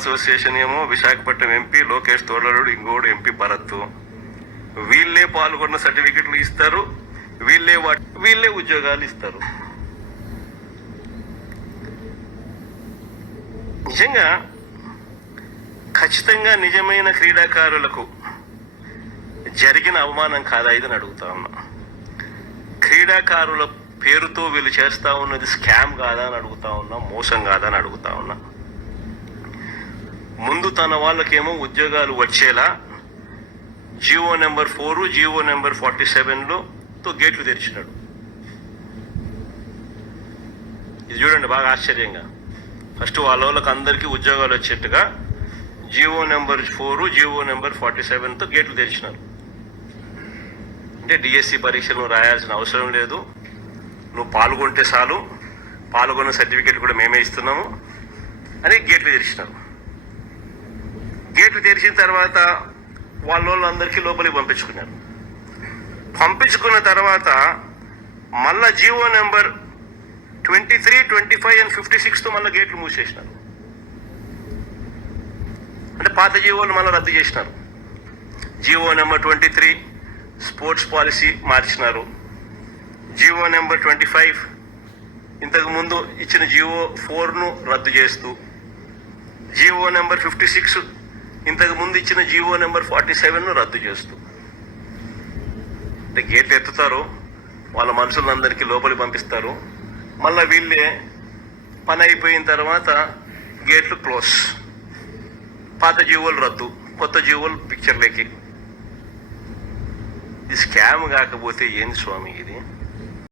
Association ఏమో Visakhapatnam MP Lokesh తోడలుడు, ఇంకోడు MP Bharat. వీళ్ళే పాల్గొన్న సర్టిఫికెట్లు ఇస్తారు, వీళ్ళే ఉద్యోగాలు ఇస్తారు. నిజంగా ఖచ్చితంగా నిజమైన క్రీడాకారులకు జరిగిన అవమానం కాదా ఇదని అడుగుతా ఉన్నా. క్రీడాకారుల పేరుతో వీళ్ళు చేస్తా ఉన్నది స్కామ్ కాదా అని అడుగుతా ఉన్నా, మోసం కాదా అని అడుగుతా ఉన్నా. ముందు తన వాళ్ళకేమో ఉద్యోగాలు వచ్చేలా జీవో నెంబర్ 4, జీవో నెంబర్ 47తో గేట్లు తెరిచినాడు. ఇది చూడండి బాగా ఆశ్చర్యంగా. ఫస్ట్ వాళ్ళకి అందరికీ ఉద్యోగాలు వచ్చేట్టుగా జీవో నెంబర్ 4, జీవో నెంబర్ 47తో గేట్లు తెరిచినారు. అంటే డిఎస్సి పరీక్షలు రాయాల్సిన అవసరం లేదు, నువ్వు పాల్గొంటే చాలు, పాల్గొన్న సర్టిఫికేట్ కూడా మేమే ఇస్తున్నాము అని గేట్లు తెరిచినారు. గేట్లు తెరిచిన తర్వాత వాళ్ళందరికీ లోపలికి పంపించుకున్నారు. పంపించుకున్న తర్వాత మళ్ళా జీవో నెంబర్ 23, 25 and 56తో మళ్ళీ గేట్లు మూసేసినారు. అంటే పాత జీవోలు మళ్ళీ రద్దు చేసినారు. జీవో నెంబర్ 23 స్పోర్ట్స్ పాలసీ మార్చినారు. జీవో నెంబర్ 25 ఇంతకు ముందు ఇచ్చిన జీవో 4ను రద్దు చేస్తూ, జీవో నెంబర్ 56 ఇంతకు ముందు ఇచ్చిన జీవో నెంబర్ 47ను రద్దు చేస్తూ అంటే గేట్లు ఎత్తుతారు, వాళ్ళ మనుషులందరికీ లోపలికి పంపిస్తారు. మళ్ళీ వీళ్ళే పని అయిపోయిన తర్వాత గేట్లు క్లోజ్, పాత జీవోలు రద్దు, కొత్త జీవోలు పిక్చర్లోకి. ఇది స్కామ్ కాకపోతే ఏంది స్వామి ఇది?